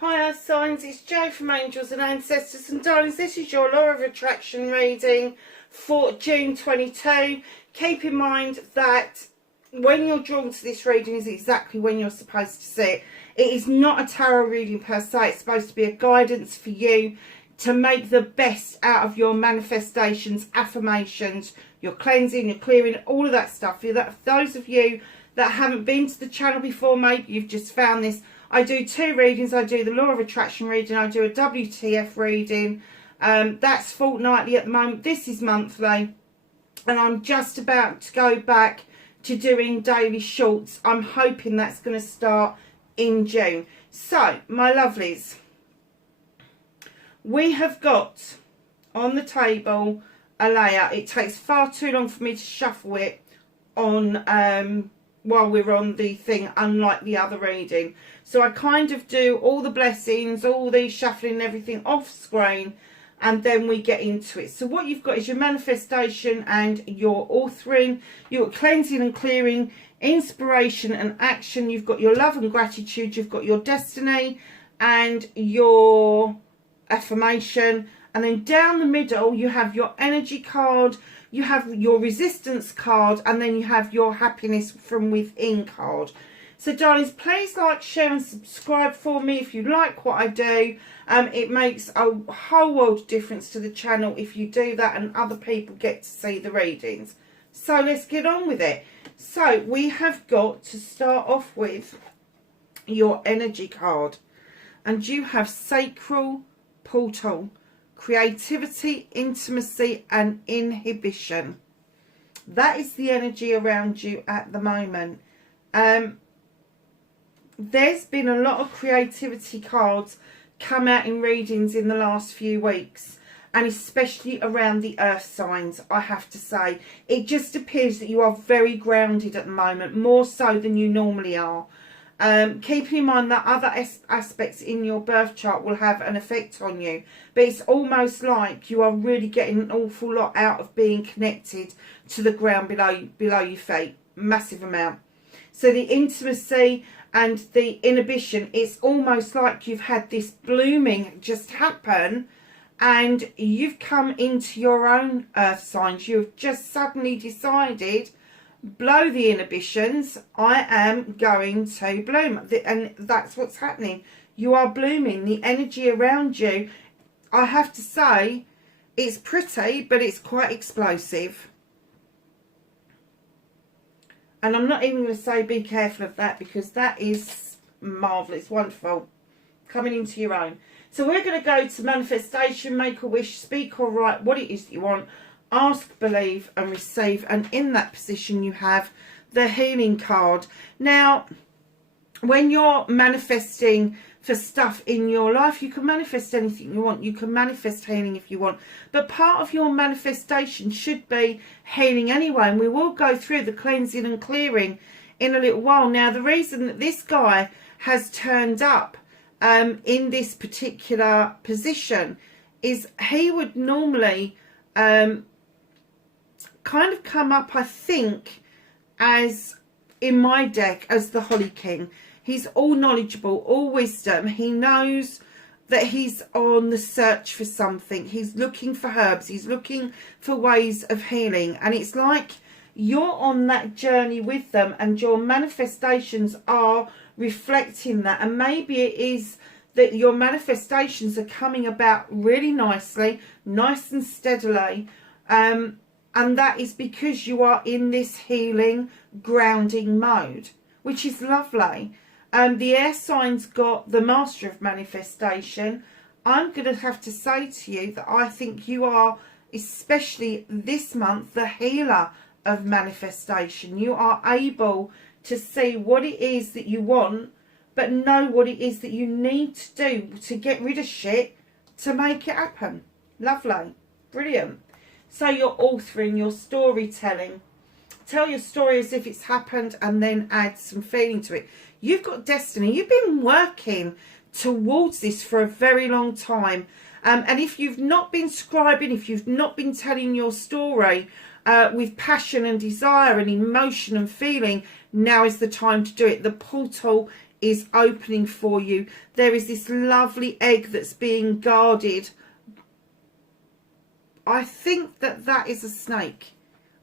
Hi, Earth signs. It's Jo from Angels and Ancestors and Darlings. This is your Law of Attraction reading for June 22. Keep in mind that when you're drawn to this reading is exactly when you're supposed to see it. It is not a tarot reading per se. It's supposed to be a guidance for you to make the best out of your manifestations, affirmations, your cleansing, your clearing, all of that stuff. For those of you that haven't been to the channel before, maybe you've just found this. I do two readings. I do the Law of Attraction reading. I do a WTF reading. That's fortnightly at the moment. This is monthly. And I'm just about to go back to doing daily shorts. I'm hoping that's going to start in June. So, my lovelies, we have got on the table a layer. It takes far too long for me to shuffle it on while we're on the thing, unlike the other reading. So I kind of do all the blessings, all the shuffling and everything off screen, and then we get into it. So what you've got is your manifestation and your authoring, your cleansing and clearing, inspiration and action. You've got your love and gratitude, you've got your destiny and your affirmation, and then down the middle you have your energy card, you have your resistance card, and then you have your happiness from within card. So darlings, please like, share and subscribe for me if you like what I do. It makes a whole world of difference to the channel if you do that, and other people get to see the readings. So let's get on with it. So we have got to start off with your energy card, and you have sacral portal, creativity, intimacy and inhibition. That is the energy around you at the moment. There's been a lot of creativity cards come out in readings in the last few weeks, and especially around the earth signs. I have to say, it just appears that you are very grounded at the moment, more so than you normally are. Keeping in mind that other aspects in your birth chart will have an effect on you, but it's almost like you are really getting an awful lot out of being connected to the ground below your feet. Massive amount. So the intimacy and the inhibition, it's almost like you've had this blooming just happen, and you've come into your own earth signs. You've just suddenly decided, blow the inhibitions, I am going to bloom. And that's what's happening. You are blooming. The energy around you, I have to say, it's pretty, but it's quite explosive. And I'm not even going to say be careful of that, because that is marvellous, wonderful, coming into your own. So we're going to go to manifestation, make a wish, speak or write what it is that you want, ask, believe and receive. And in that position you have the healing card. Now, when you're manifesting for stuff in your life, you can manifest anything you want. You can manifest healing if you want, but part of your manifestation should be healing anyway, and we will go through the cleansing and clearing in a little while. Now, the reason that this guy has turned up in this particular position is he would normally kind of come up, I think, as in my deck, as the Holly King. He's all knowledgeable, all wisdom. He knows that he's on the search for something. He's looking for herbs. He's looking for ways of healing. And it's like you're on that journey with them, and your manifestations are reflecting that. And maybe it is that your manifestations are coming about really nicely, nice and steadily. And that is because you are in this healing, grounding mode, which is lovely. The air signs got the Master of Manifestation. I'm going to have to say to you that I think you are, especially this month, the healer of manifestation. You are able to see what it is that you want, but know what it is that you need to do to get rid of shit to make it happen. Lovely. Brilliant. So you're authoring, your storytelling. Tell your story as if it's happened, and then add some feeling to it. You've got destiny. You've been working towards this for a very long time. And if you've not been scribing, if you've not been telling your story with passion and desire and emotion and feeling, now is the time to do it. The portal is opening for you. There is this lovely egg that's being guarded. I think that is a snake.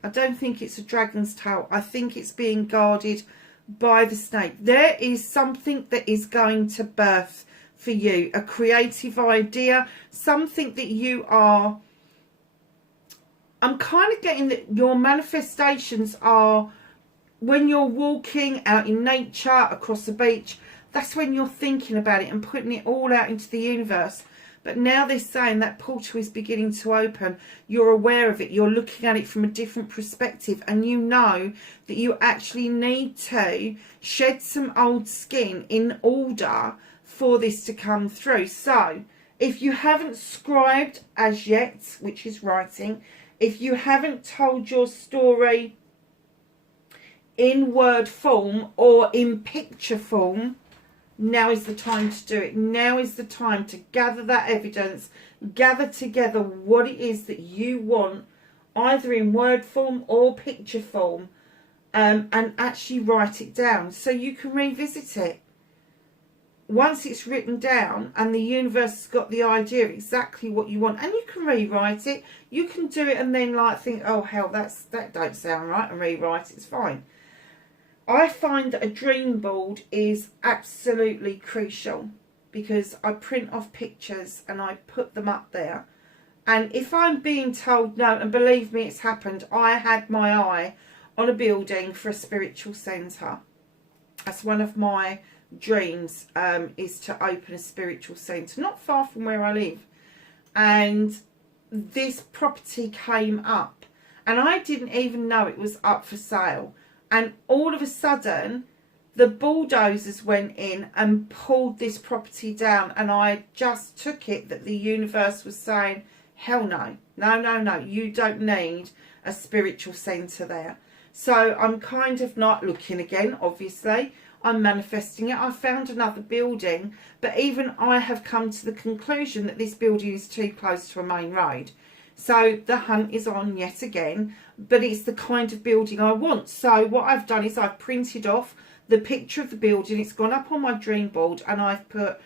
I don't think it's a dragon's tail. I think it's being guarded by the snake. There is something that is going to birth for you, a creative idea, something that you are, I'm kind of getting that your manifestations are when you're walking out in nature, across the beach, that's when you're thinking about it and putting it all out into the universe. But now they're saying that portal is beginning to open. You're aware of it. You're looking at it from a different perspective. And you know that you actually need to shed some old skin in order for this to come through. So if you haven't scribed as yet, which is writing, if you haven't told your story in word form or in picture form, now is the time to do it. Now is the time to gather that evidence, gather together what it is that you want, either in word form or picture form, and actually write it down so you can revisit it. Once it's written down and the universe has got the idea of exactly what you want, and you can rewrite it, you can do it and then like think, oh hell, that don't sound right, and rewrite it, it's fine. I find that a dream board is absolutely crucial because I print off pictures and I put them up there. And if I'm being told no, and believe me, it's happened, I had my eye on a building for a spiritual centre. That's one of my dreams, is to open a spiritual centre not far from where I live. And this property came up and I didn't even know it was up for sale. And all of a sudden, the bulldozers went in and pulled this property down. And I just took it that the universe was saying, hell no, no, no, no. You don't need a spiritual centre there. So I'm kind of not looking again, obviously. I'm manifesting it. I found another building. But even I have come to the conclusion that this building is too close to a main road. So the hunt is on yet again, but it's the kind of building I want. So what I've done is I've printed off the picture of the building. It's gone up on my dream board and I've put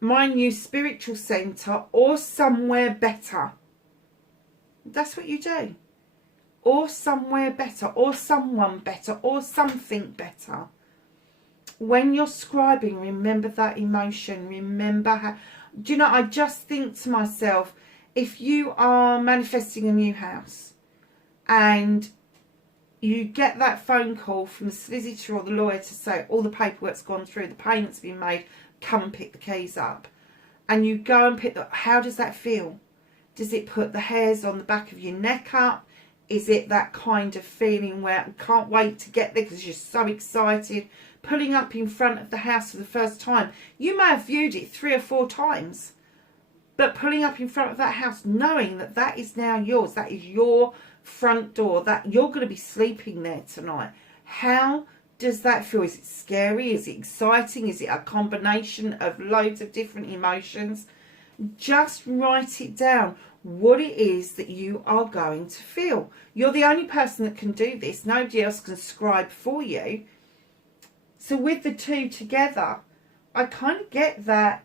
my new spiritual centre or somewhere better. That's what you do. Or somewhere better, or someone better, or something better. When you're scribing, remember that emotion. Remember how, do you know, I just think to myself, if you are manifesting a new house and you get that phone call from the solicitor or the lawyer to say all the paperwork's gone through, the payment's been made, come and pick the keys up. And you go and pick the, how does that feel? Does it put the hairs on the back of your neck up? Is it that kind of feeling where I can't wait to get there because you're so excited? Pulling up in front of the house for the first time. You may have viewed it 3 or 4 times. But pulling up in front of that house, knowing that that is now yours, that is your front door, that you're going to be sleeping there tonight. How does that feel? Is it scary? Is it exciting? Is it a combination of loads of different emotions? Just write it down, what it is that you are going to feel. You're the only person that can do this. Nobody else can scribe for you. So with the two together, I kind of get that.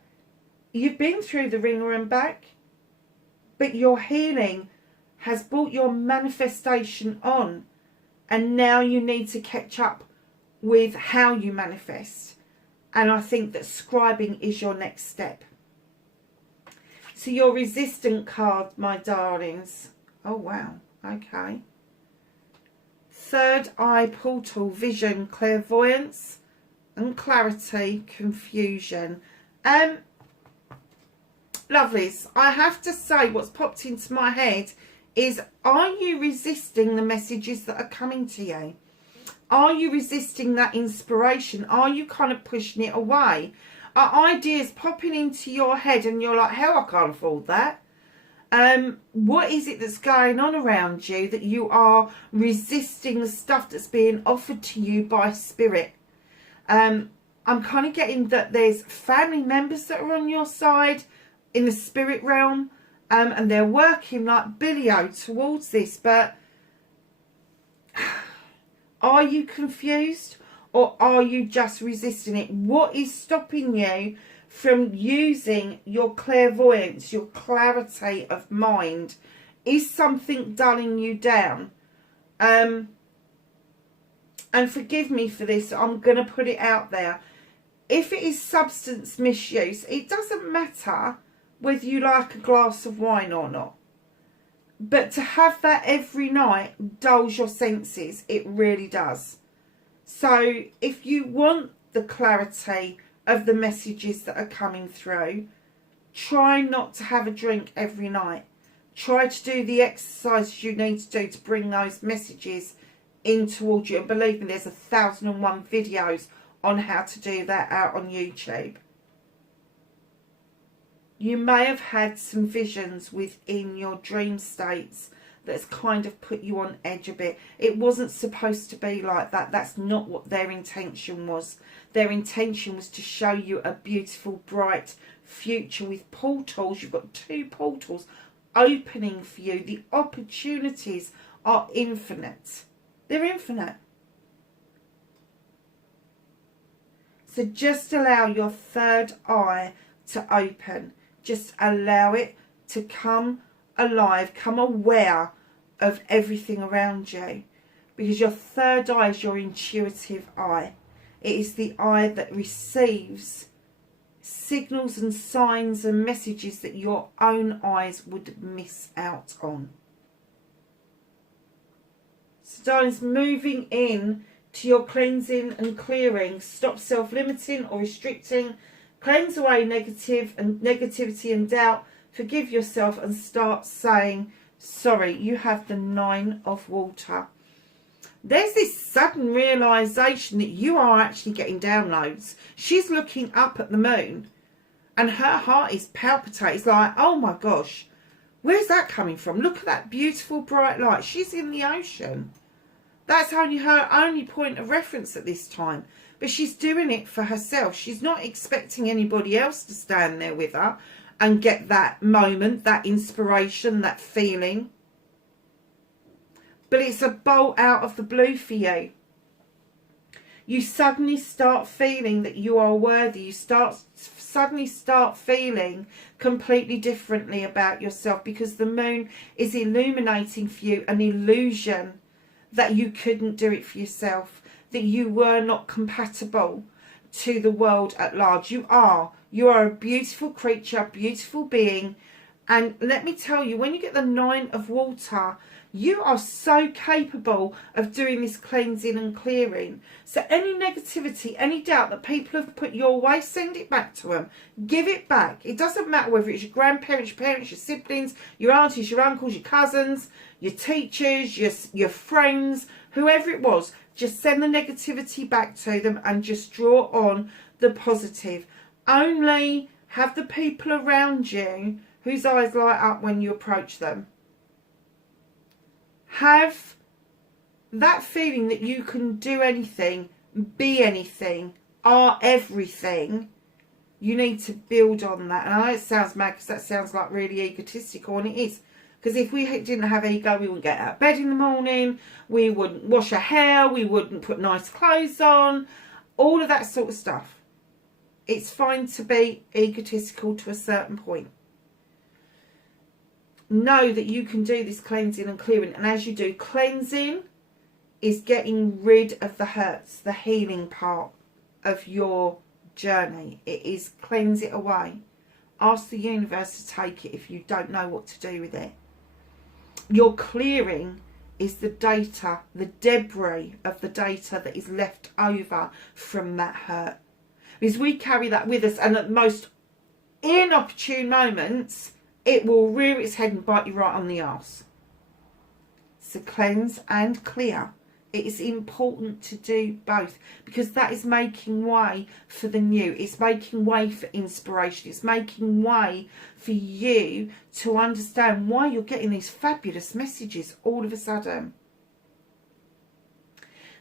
You've been through the ringer and back, but your healing has brought your manifestation on, and now you need to catch up with how you manifest. And I think that scribing is your next step. So your resistant card, my darlings. Oh, wow. Okay. Third eye portal, vision, clairvoyance, and clarity, confusion. Lovelies, I have to say what's popped into my head is, are you resisting the messages that are coming to you? Are you resisting that inspiration? Are you kind of pushing it away? Are ideas popping into your head and you're like, hell, I can't afford that? What is it that's going on around you that you are resisting the stuff that's being offered to you by spirit? I'm kind of getting that there's family members that are on your side in the spirit realm, and they're working like Billy-O towards this, but are you confused? or are you just resisting it? What is stopping you from using your clairvoyance, your clarity of mind? Is something dulling you down? And forgive me for this, I'm going to put it out there. If it is substance misuse, it doesn't matter whether you like a glass of wine or not. But to have that every night dulls your senses. It really does. So if you want the clarity of the messages that are coming through, try not to have a drink every night. Try to do the exercises you need to do to bring those messages in towards you. And believe me, there's 1,001 videos on how to do that out on YouTube. You may have had some visions within your dream states that's kind of put you on edge a bit. It wasn't supposed to be like that. That's not what their intention was. Their intention was to show you a beautiful, bright future with portals. You've got 2 portals opening for you. The opportunities are infinite. They're infinite. So just allow your third eye to open. Just allow it to come alive, come aware of everything around you. Because your third eye is your intuitive eye. It is the eye that receives signals and signs and messages that your own eyes would miss out on. So darlings, moving in to your cleansing and clearing. Stop self-limiting or restricting. Cleanse away negativity and doubt. Forgive yourself and start saying sorry. You have the 9 of water. There's this sudden realisation that you are actually getting downloads. She's looking up at the moon and her heart is palpitating. It's like, oh my gosh, where's that coming from? Look at that beautiful bright light. She's in the ocean. That's only her only point of reference at this time. But she's doing it for herself. She's not expecting anybody else to stand there with her and get that moment, that inspiration, that feeling. But it's a bolt out of the blue for you. You suddenly start feeling that you are worthy. You suddenly start feeling completely differently about yourself, because the moon is illuminating for you an illusion that you couldn't do it for yourself, that you were not compatible to the world at large. You are a beautiful creature, a beautiful being. And let me tell you, when you get the 9 of water, you are so capable of doing this cleansing and clearing. So any negativity, any doubt that people have put your way, send it back to them. Give it back. It doesn't matter whether it's your grandparents, your parents, your siblings, your aunties, your uncles, your cousins, your teachers, your friends, whoever it was. Just send the negativity back to them and just draw on the positive. Only have the people around you whose eyes light up when you approach them. Have that feeling that you can do anything, be anything, are everything. You need to build on that. And I know it sounds mad because that sounds like really egotistical, and it is. Because if we didn't have ego, we wouldn't get out of bed in the morning, we wouldn't wash our hair, we wouldn't put nice clothes on, all of that sort of stuff. It's fine to be egotistical to a certain point. Know that you can do this cleansing and clearing. And as you do, cleansing is getting rid of the hurts, the healing part of your journey. It is cleanse it away. Ask the universe to take it if you don't know what to do with it. Your clearing is the data, the debris of the data that is left over from that hurt. Because we carry that with us, and at the most inopportune moments, it will rear its head and bite you right on the arse. So cleanse and clear. It is important to do both, because that is making way for the new. It's making way for inspiration. It's making way for you to understand why you're getting these fabulous messages all of a sudden.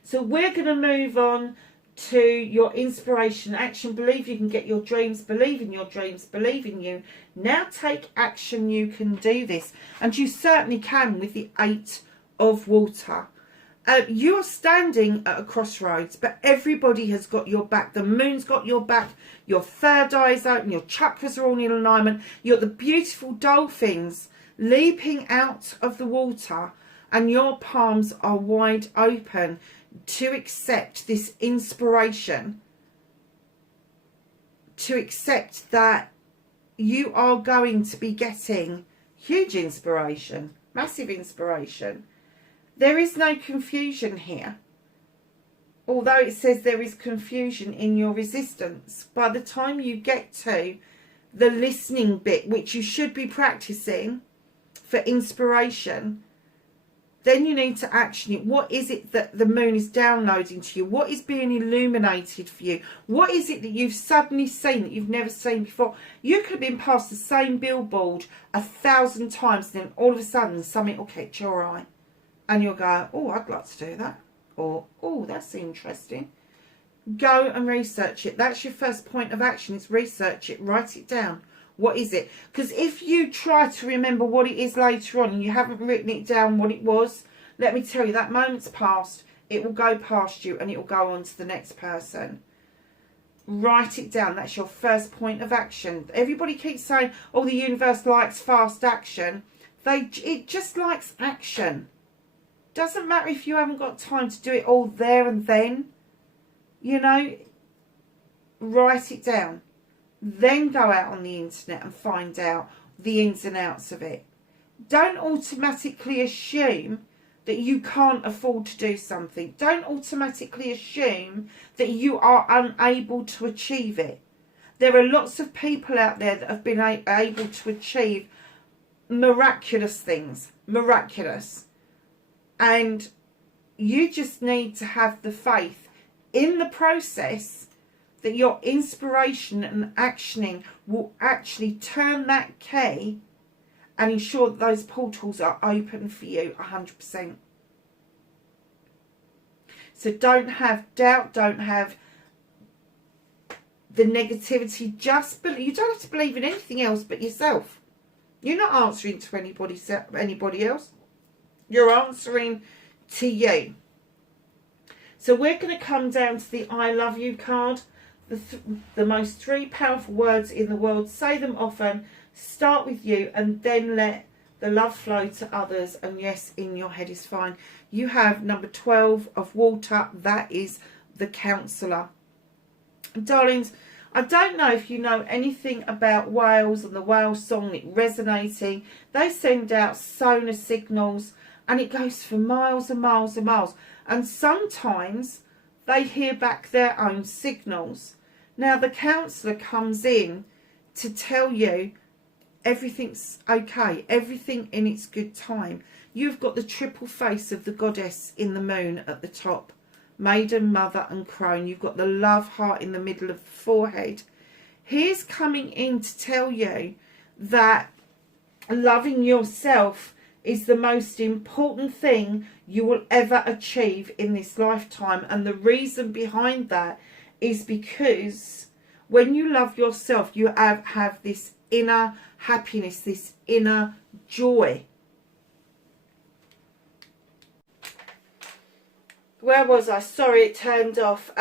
So we're going to move on to your inspiration, action. Believe you can get your dreams. Believe in your dreams. Believe in you. Now take action. You can do this. And you certainly can with the 8 of water. You're standing at a crossroads, but everybody has got your back. The moon's got your back. Your third eye is open. Your chakras are all in alignment. You're the beautiful dolphins leaping out of the water, and your palms are wide open to accept this inspiration, to accept that you are going to be getting huge inspiration, massive inspiration. There is no confusion here. Although it says there is confusion in your resistance, by the time you get to the listening bit, which you should be practicing for inspiration, then you need to action it. What is it that the moon is downloading to you? What is being illuminated for you? What is it that you've suddenly seen that you've never seen before? You could have been past the same billboard 1,000 times, and then all of a sudden something will catch your eye. And you'll go, oh, I'd like to do that. Or, oh, that's interesting. Go and research it. That's your first point of action. It's research it. Write it down. What is it? Because if you try to remember what it is later on and you haven't written it down what it was, let me tell you, that moment's passed. It will go past you and it will go on to the next person. Write it down. That's your first point of action. Everybody keeps saying, oh, the universe likes fast action. It just likes action. Doesn't matter if you haven't got time to do it all there and then. You know, write it down. Then go out on the internet and find out the ins and outs of it. Don't automatically assume that you can't afford to do something. Don't automatically assume that you are unable to achieve it. There are lots of people out there that have been able to achieve miraculous things. Miraculous. And you just need to have the faith in the process that your inspiration and actioning will actually turn that key and ensure that those portals are open for you 100%. So don't have doubt, don't have the negativity. Just believe. You don't have to believe in anything else but yourself. You're not answering to anybody else. You're answering to you. So we're going to come down to the I love you card. The most 3 powerful words in the world. Say them often. Start with you and then let the love flow to others. And yes, in your head is fine. You have number 12 of water. That is the counsellor. Darlings, I don't know if you know anything about whales and the whale song, it resonating. They send out sonar signals and it goes for miles and miles and miles. And sometimes they hear back their own signals. Now the counsellor comes in to tell you everything's okay, everything in its good time. You've got the triple face of the goddess in the moon at the top. Maiden, mother and crone. You've got the love heart in the middle of the forehead. He's coming in to tell you that loving yourself is the most important thing you will ever achieve in this lifetime. And the reason behind that is because when you love yourself, you have this inner happiness, this inner joy. Where was I? Sorry, it turned off.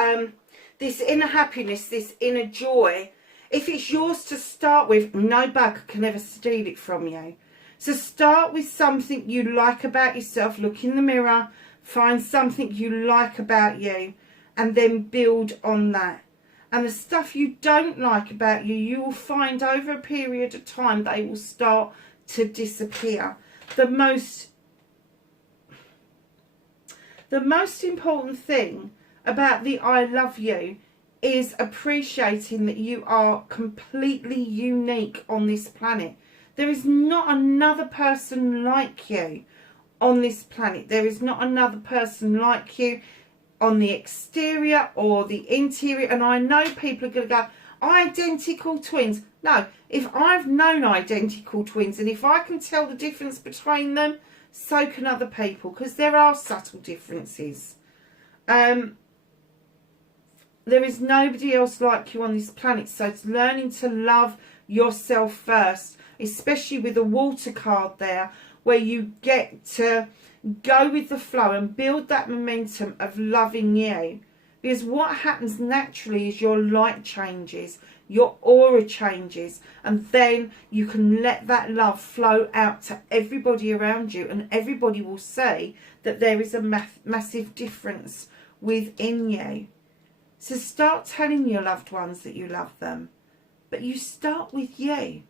This inner happiness, this inner joy, if it's yours to start with, no bug can ever steal it from you. So start with something you like about yourself. Look in the mirror, find something you like about you, and then build on that. And the stuff you don't like about you, you will find over a period of time they will start to disappear. The most important thing about the I love you is appreciating that you are completely unique on this planet. There is not another person like you on this planet. There is not another person like you on the exterior or the interior. And I know people are going to go, identical twins. No, if I've known identical twins and if I can tell the difference between them, so can other people, because there are subtle differences. There is nobody else like you on this planet. So it's learning to love yourself first, especially with a water card there, where you get to Go with the flow and build that momentum of loving you. Because what happens naturally is your light changes, your aura changes, and then you can let that love flow out to everybody around you, and everybody will see that there is a massive difference within you. So start telling your loved ones that you love them, but you start with you.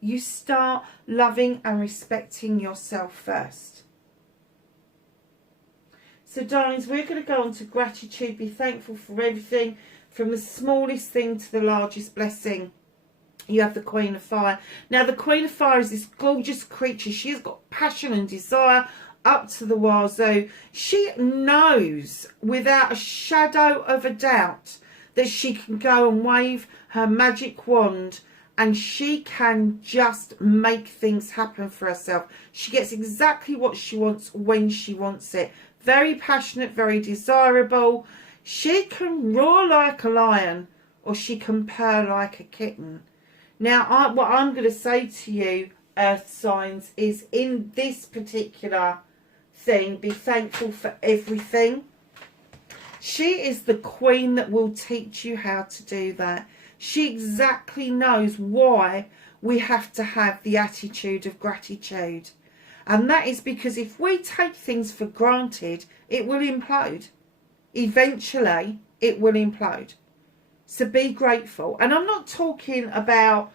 You start loving and respecting yourself first. So darlings, we're going to go on to gratitude. Be thankful for everything, from the smallest thing to the largest blessing. You have the Queen of Fire. Now the Queen of Fire is this gorgeous creature. She has got passion and desire up to the wazoo. She knows without a shadow of a doubt that she can go and wave her magic wand and she can just make things happen for herself. She gets exactly what she wants when she wants it. Very passionate, very desirable. She can roar like a lion or she can purr like a kitten. Now, what I'm going to say to you, earth signs, is in this particular thing, be thankful for everything. She is the queen that will teach you how to do that. She exactly knows why we have to have the attitude of gratitude. And that is because if we take things for granted, it will implode. Eventually, it will implode. So be grateful. And I'm not talking about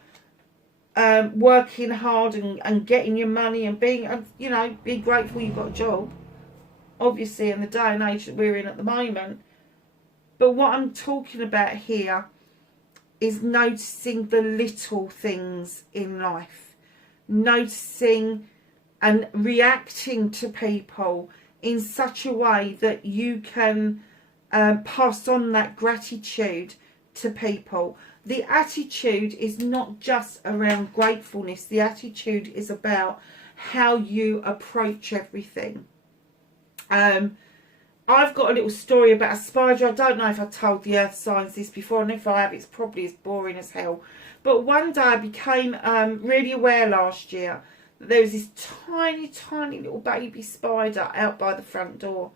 working hard and getting your money and being, you know, be grateful you've got a job. Obviously, in the day and age that we're in at the moment. But what I'm talking about here is noticing the little things in life. Noticing and reacting to people in such a way that you can pass on that gratitude to people. The attitude is not just around gratefulness. The attitude is about how you approach everything. I've got a little story about a spider. I don't know if I told the earth signs this before, and if I have, it's probably as boring as hell. But one day I became really aware last year that there was this tiny, tiny little baby spider out by the front door.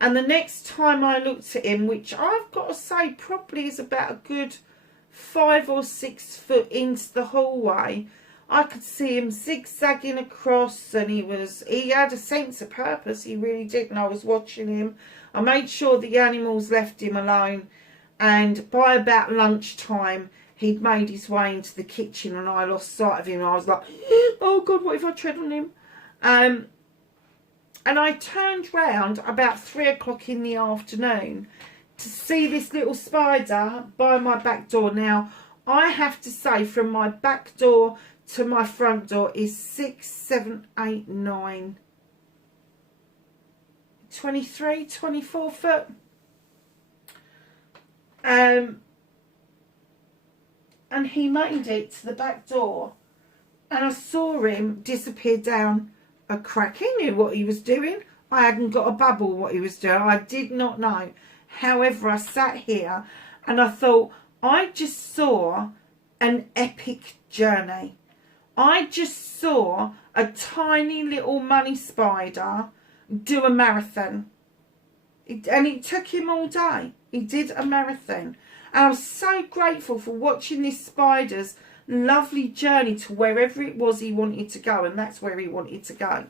And the next time I looked at him, which I've got to say probably is about a good 5 or 6 foot into the hallway, I could see him zigzagging across, and he had a sense of purpose. He really did, and I was watching him. I made sure the animals left him alone, and by about lunchtime, he'd made his way into the kitchen, and I lost sight of him. I was like, oh God, what if I tread on him? And I turned round about 3 o'clock in the afternoon to see this little spider by my back door. Now, I have to say, from my back door to my front door is 6, 7, 8, 9, 23, 24 foot. And he made it to the back door, and I saw him disappear down a crack. He knew what he was doing. I hadn't got a bubble what he was doing. I did not know. However, I sat here and I thought, I just saw an epic journey. I just saw a tiny little money spider do a marathon. And it took him all day. He did a marathon. And I was so grateful for watching this spider's lovely journey to wherever it was he wanted to go. And that's where he wanted to go.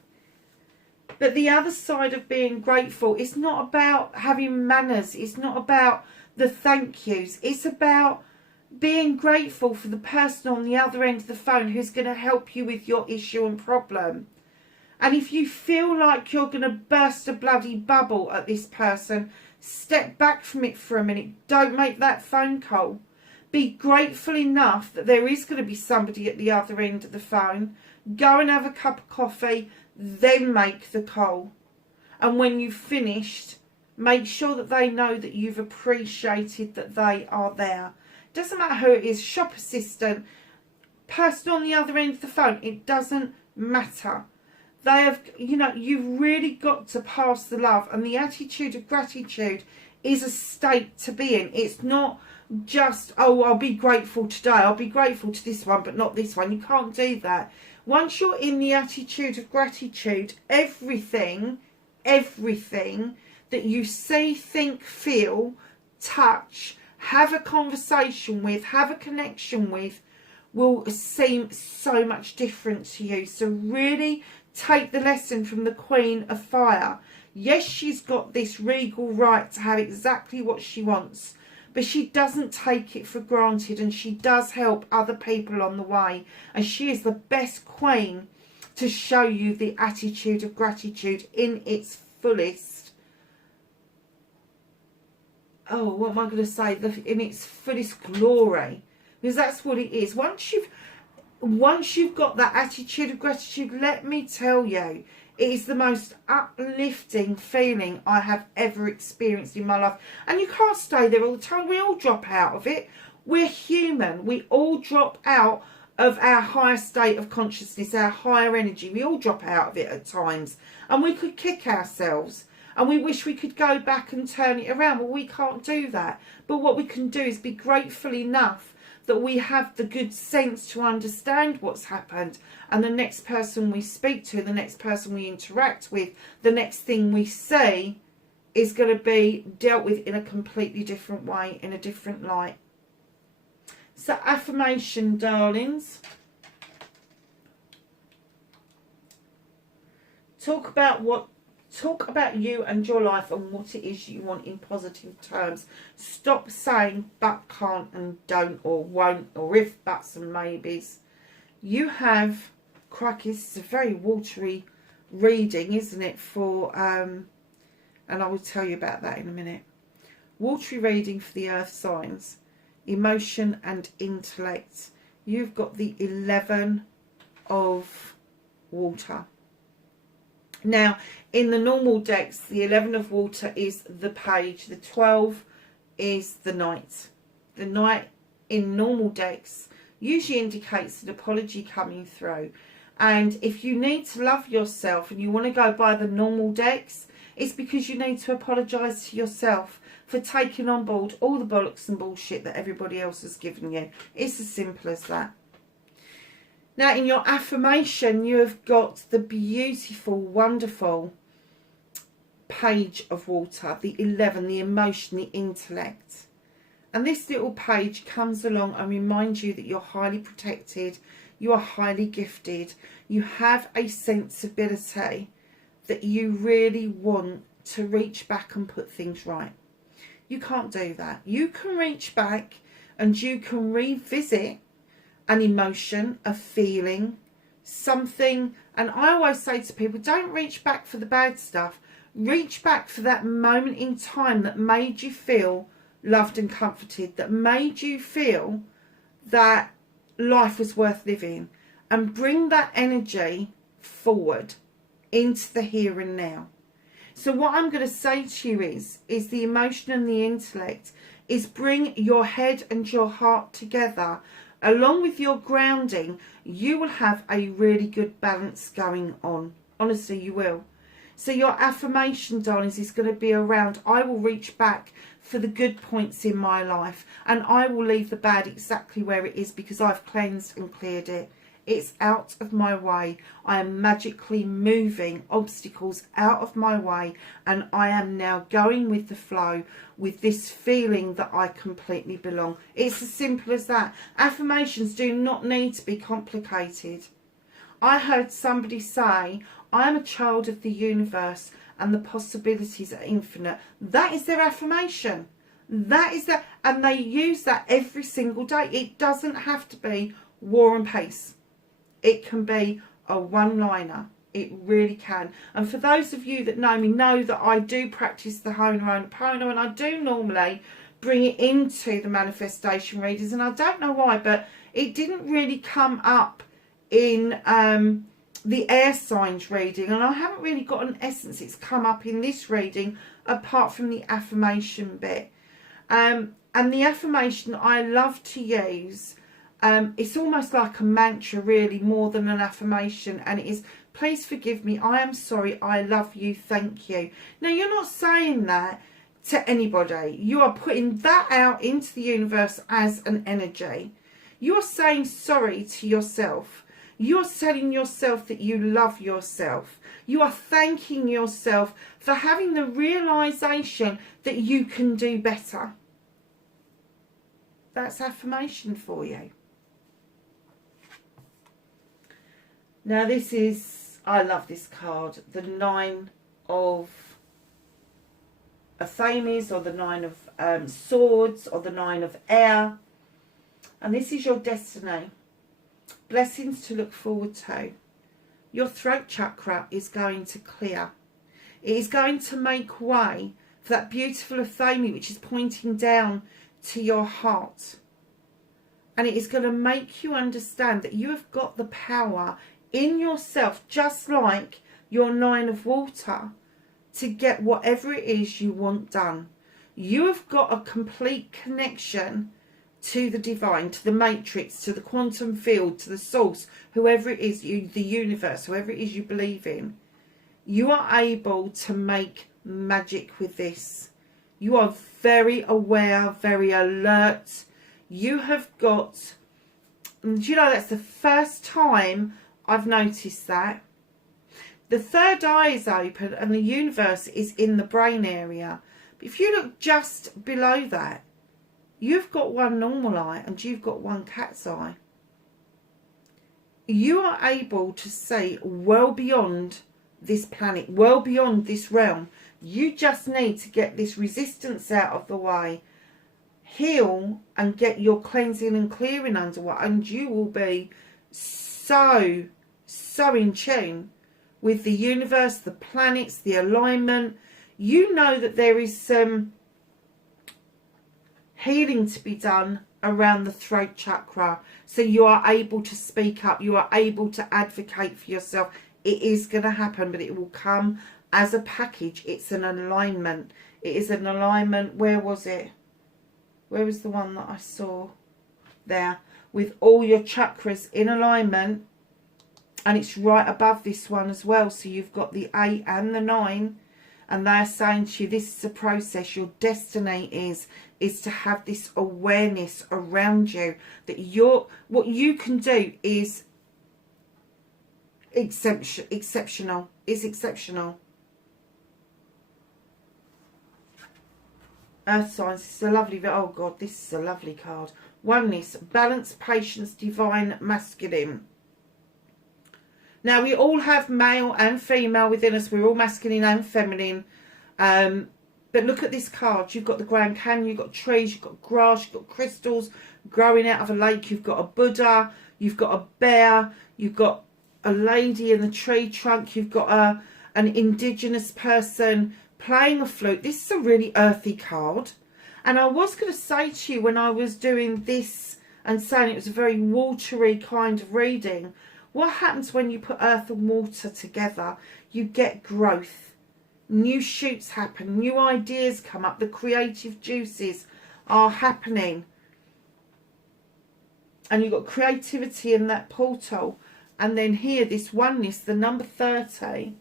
But the other side of being grateful is not about having manners. It's not about the thank yous. It's about being grateful for the person on the other end of the phone who's going to help you with your issue and problem. And if you feel like you're going to burst a bloody bubble at this person, step back from it for a minute. Don't make that phone call. Be grateful enough that there is going to be somebody at the other end of the phone. Go and have a cup of coffee, then make the call. And when you've finished, make sure that they know that you've appreciated that they are there. Doesn't matter who it is, shop assistant, person on the other end of the phone, it doesn't matter. They have, you know, you've really got to pass the love, and the attitude of gratitude is a state to be in. It's not just, oh, I'll be grateful today, I'll be grateful to this one, but not this one. You can't do that. Once you're in the attitude of gratitude, everything everything that you see, think, feel, touch, have a conversation with, have a connection with, will seem so much different to you. So really take the lesson from the Queen of Fire. Yes, she's got this regal right to have exactly what she wants, but she doesn't take it for granted, and she does help other people on the way. And she is the best queen to show you the attitude of gratitude in its fullest. Oh, what am I going to say? In its fullest glory. Because that's what it is. Once you've got that attitude of gratitude, let me tell you, it is the most uplifting feeling I have ever experienced in my life. And you can't stay there all the time. We all drop out of it. We're human. We all drop out of our higher state of consciousness, our higher energy. We all drop out of it at times. And we could kick ourselves. And we wish we could go back and turn it around. Well, we can't do that. But what we can do is be grateful enough that we have the good sense to understand what's happened, and the next person we speak to, the next person we interact with, the next thing we say is going to be dealt with in a completely different way, in a different light. So affirmation, darlings. Talk about you and your life and what it is you want in positive terms. Stop saying but, can't and don't or won't or if, buts and maybes. You have, crikey, this is a very watery reading, isn't it, for, and I will tell you about that in a minute. Watery reading for the earth signs, emotion and intellect. You've got the 11 of water. Now, in the normal decks, the 11 of water is the page. The 12 is the knight. The knight in normal decks usually indicates an apology coming through. And if you need to love yourself and you want to go by the normal decks, it's because you need to apologise to yourself for taking on board all the bollocks and bullshit that everybody else has given you. It's as simple as that. Now, in your affirmation, you have got the beautiful, wonderful page of water, the 11, the emotion, the intellect. And this little page comes along and reminds you that you're highly protected, you are highly gifted, you have a sensibility that you really want to reach back and put things right. You can't do that. You can reach back and you can revisit an emotion, a feeling, something. And I always say to people, don't reach back for the bad stuff. Reach back for that moment in time that made you feel loved and comforted, that made you feel that life was worth living, and bring that energy forward into the here and now. So what I'm going to say to you is the emotion and the intellect is bring your head and your heart together. Along with your grounding, you will have a really good balance going on. Honestly, you will. So your affirmation, darlings, is going to be around, I will reach back for the good points in my life, and I will leave the bad exactly where it is because I've cleansed and cleared it. It's out of my way. I am magically moving obstacles out of my way, and I am now going with the flow with this feeling that I completely belong. It's as simple as that. Affirmations do not need to be complicated. I heard somebody say, I am a child of the universe and the possibilities are infinite. That is their affirmation. That is that, and they use that every single day. It doesn't have to be war and peace. It can be a one-liner. It really can. And for those of you that know me, know that I do practice the Ho'oponopono, and I do normally bring it into the manifestation readers. And I don't know why, but it didn't really come up in the air signs reading. And I haven't really got an essence it's come up in this reading, apart from the affirmation bit. And the affirmation I love to use, it's almost like a mantra really, more than an affirmation, and it is, please forgive me, I am sorry, I love you, thank you. Now, you're not saying that to anybody. You are putting that out into the universe as an energy. You're saying sorry to yourself. You are telling yourself that you love yourself. You are thanking yourself for having the realization that you can do better. That's affirmation for you. Now this is, I love this card, the 9 of Athames, or the 9 of Swords, or the 9 of Air. And this is your destiny. Blessings to look forward to. Your throat chakra is going to clear. It is going to make way for that beautiful Athame, which is pointing down to your heart. And it is going to make you understand that you have got the power in yourself, just like your 9 of Water, to get whatever it is you want done. You have got a complete connection to the divine, to the matrix, to the quantum field, to the source, whoever it is, you, the universe, whoever it is you believe in. You are able to make magic with this. You are very aware, very alert. You have got, do you know, that's the first time I've noticed that. The third eye is open and the universe is in the brain area. But if you look just below that, you've got one normal eye and you've got one cat's eye. You are able to see well beyond this planet, well beyond this realm. You just need to get this resistance out of the way, heal and get your cleansing and clearing underway, and you will be so in tune with the universe, the planets, the alignment. You know that there is some healing to be done around the throat chakra, so you are able to speak up, you are able to advocate for yourself. It is going to happen, but it will come as a package. It's an alignment. It is an alignment. Where was it? Where was the one that I saw? There, with all your chakras in alignment, and it's right above this one as well. So you've got the 8 and the 9. And they're saying to you, this is a process. Your destiny is to have this awareness around you that what you can do is exceptional. It's exceptional. Earth signs. This is a lovely. Oh God, this is a lovely card. Oneness, balance, patience, divine masculine. Now, we all have male and female within us. We're all masculine and feminine. But look at this card. You've got the Grand Canyon, you've got trees, you've got grass, you've got crystals growing out of a lake. You've got a Buddha, you've got a bear, you've got a lady in the tree trunk. You've got an indigenous person playing a flute. This is a really earthy card. And I was going to say to you when I was doing this and saying it was a very watery kind of reading, what happens when you put earth and water together? You get growth. New shoots happen. New ideas come up. The creative juices are happening. And you've got creativity in that portal. And then here, this oneness, the number 30.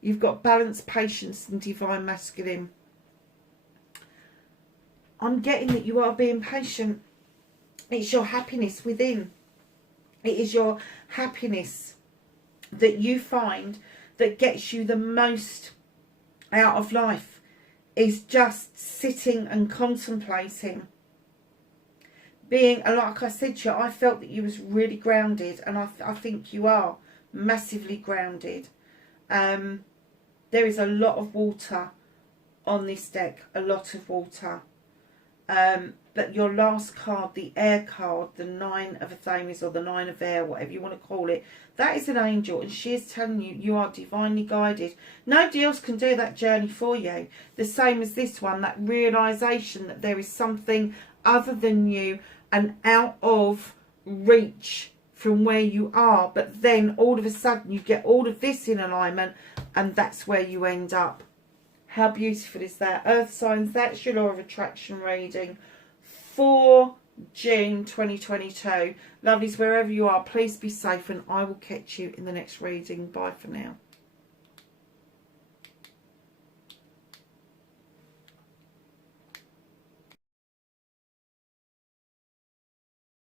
You've got balance, patience, and divine masculine. I'm getting that you are being patient. It's your happiness within. It is your happiness that you find that gets you the most out of life, is just sitting and contemplating. Being, like I said to you, I felt that you was really grounded, and I think you are massively grounded. There is a lot of water on this deck, a lot of water. But your last card, the air card, the 9 of Athames, or the 9 of air, whatever you want to call it, that is an angel, and she is telling you you are divinely guided. Nobody else can do that journey for you. The same as this one, that realisation that there is something other than you and out of reach from where you are. But then all of a sudden you get all of this in alignment, and that's where you end up. How beautiful is that? Earth signs, that's your law of attraction reading for June 2022. Lovelies, wherever you are, please be safe, and I will catch you in the next reading. Bye for now.